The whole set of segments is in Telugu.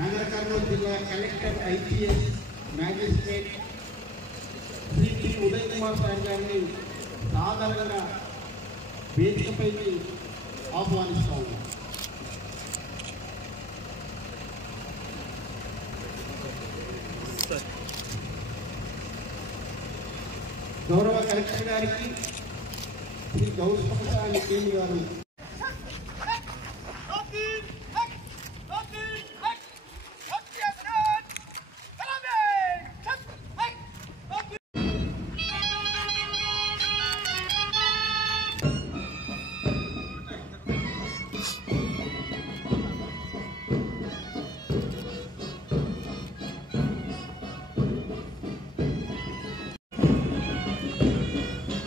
నగర కర్నూలు జిల్లా collector IPS magistrate Shri T Uday Kumar sir గారిని సాధారణంగా వేదికపైకి ఆహ్వానిస్తా ఉన్నాం. గౌరవ కలెక్టర్ గారికి శ్రీ గౌరవ కేంద్ర గారు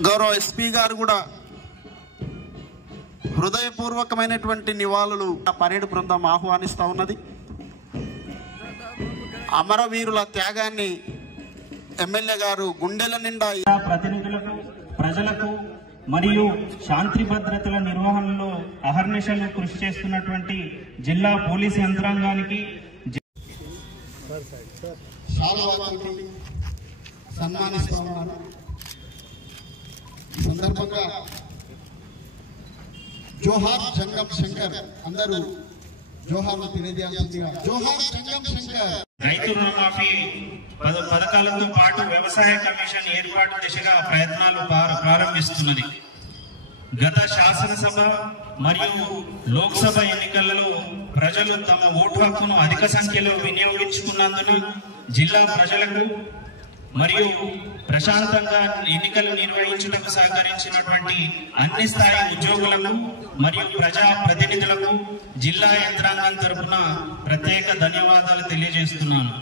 గౌరవ ఎస్పీ గారు కూడా హృదయపూర్వకమైనటువంటి నివాళులు పరేడ్ బృందం ఆహ్వానిస్తూ ఉన్నది. అమరవీరుల త్యాగాన్ని ఎమ్మెల్యే గారు గుండెల నిండా ప్రతినిధులకు, ప్రజలకు మరియు శాంతి భద్రతల నిర్వహణలో అహర్నిశలు కృషి చేస్తున్నటువంటి జిల్లా పోలీసు యంత్రాంగానికి సన్మానిస్తూ ఉన్నారు. ఈ సందర్భంగా జోహార్ జంగం శంకర్ అందరూ జోహార్లు తెలియజేయాల్సిందిగా. జోహార్ జంగం శంకర్. రైతు రుణమాఫీ పథకాలతో పాటు వ్యవసాయ కమిషన్ ఏర్పాటు దిశగా ప్రయత్నాలు ప్రారంభిస్తున్నది. గత శాసనసభ మరియు లోక్సభ ఎన్నికలలో ప్రజలు తమ ఓటు హక్కును అధిక సంఖ్యలో వినియోగించుకున్నందున జిల్లా ప్రజలకు మరియు ప్రశాంతంగా ఎన్నికలు నిర్వహించడానికి సహకరించినటువంటి అన్ని స్థాయి ఉద్యోగులకు మరియు ప్రజా ప్రతినిధులకు జిల్లా యంత్రాంగం తరఫున ప్రత్యేక ధన్యవాదాలు తెలియజేస్తున్నాను.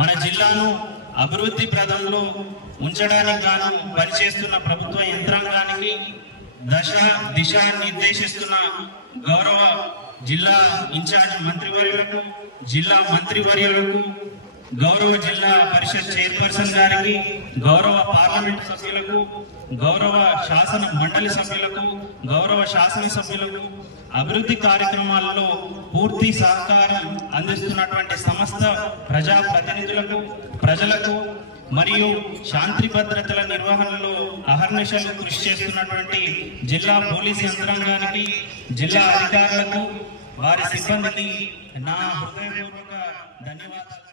మన జిల్లాను అభివృద్ధి ప్రదంలో ఉంచడానికి గాను పనిచేస్తున్న ప్రభుత్వ యంత్రాంగానికి దిశ నిర్దేశిస్తున్న గౌరవ జిల్లా ఇన్ఛార్జ్ మంత్రివర్యులకు, జిల్లా మంత్రివర్యులకు, గౌరవ జిల్లా పరిషత్ చైర్పర్సన్ గారికి, గౌరవ పార్లమెంట్ సభ్యులకు, గౌరవ శాసన మండలి సభ్యులకు, గౌరవ శాసనసభ్యులకు, అభివృద్ధి కార్యక్రమాలలో పూర్తి సహకారం అందిస్తున్నటువంటి సమస్త ప్రజా ప్రతినిధులకు, ప్రజలకు మరియు శాంతి భద్రతల నిర్వహణలో అహర్నిశలు కృషి చేస్తున్నటువంటి జిల్లా పోలీసు యంత్రాంగానికి, జిల్లా అధికారులకు, వారి సిబ్బందికి నా హృదయపూర్వక ధన్యవాదాలు.